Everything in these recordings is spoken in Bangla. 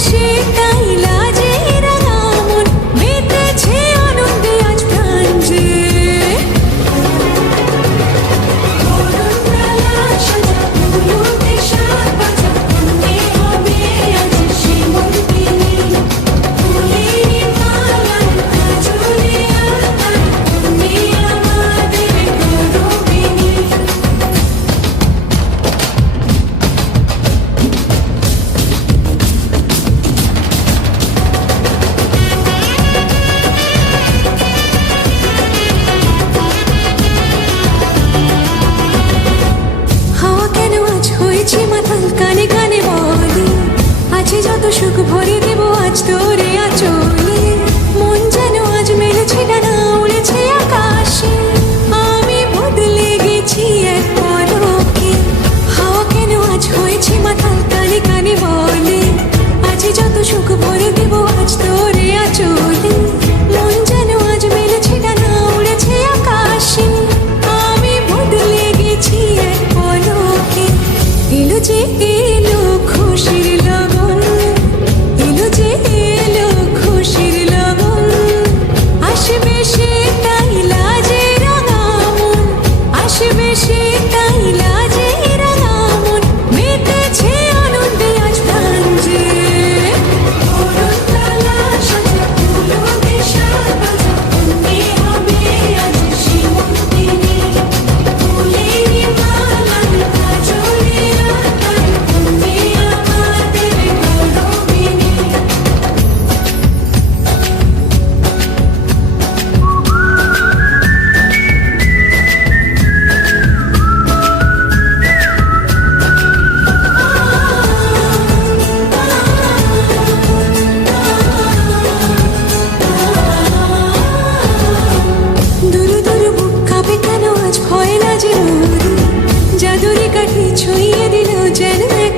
心。ছুঁয়ে দিল যেন এক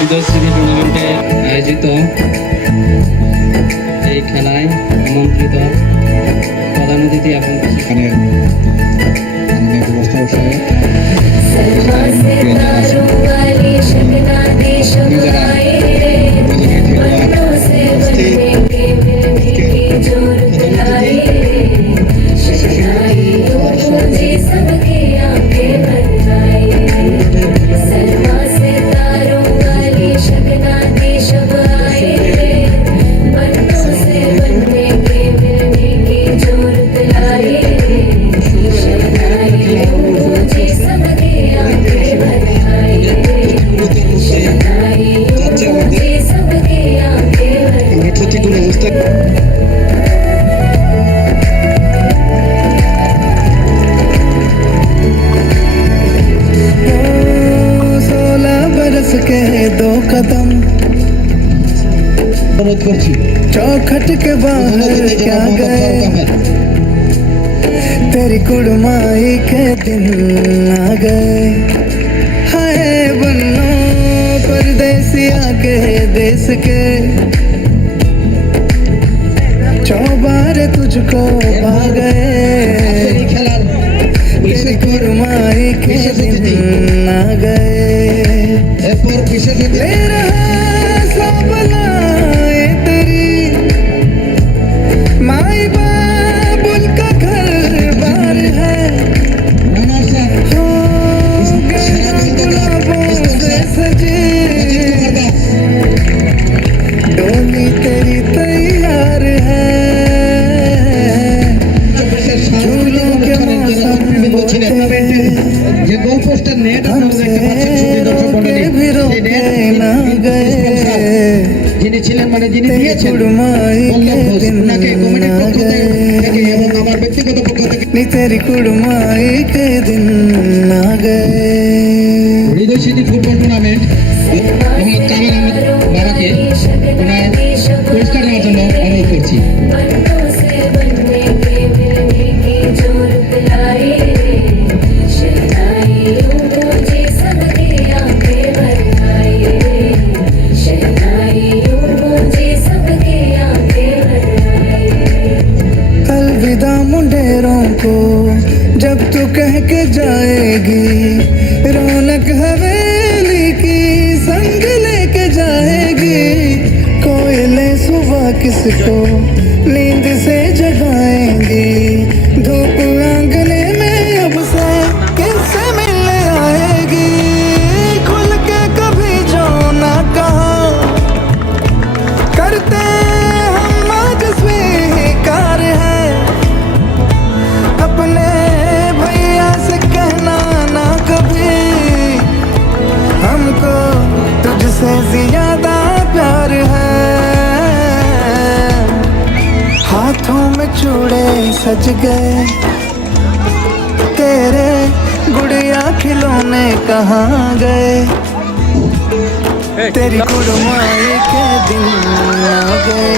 বিজয় টুর্নামেন্টে আয়োজিত এই খেলায় আমন্ত্রিত প্রধান অতিথি এবং এখানে নিজেরা चौखट के बाहर क्या गए? तेरी कुड़माई के दिन आ गए। हाय बनो परदेसिया के देश के। चौबार तुझको आ गए। तेरी कुड़माई के दिन आ गए। तेरा একটা নেট আপনারা দেখতে পাচ্ছেন সুধী দর্শক যিনি ছিলেন মানে যিনি দিয়েছেন ওনাকে কমিটির পক্ষ থেকে এবং আমার ব্যক্তিগত পক্ষ থেকে নিতেরি কুড়মাই কে দিন না গে হৃদয় ফুটবল টুর্নামেন্ট মোহাম্মদ কামাল আহমদ বাবাকে ওনার পুরস্কার দেওয়ার জন্য অনুরোধ করছি। जोड़े सज गए। तेरे गुड़िया खिलौने कहाँ गए? तेरी गुड़माई के दिन आ गए।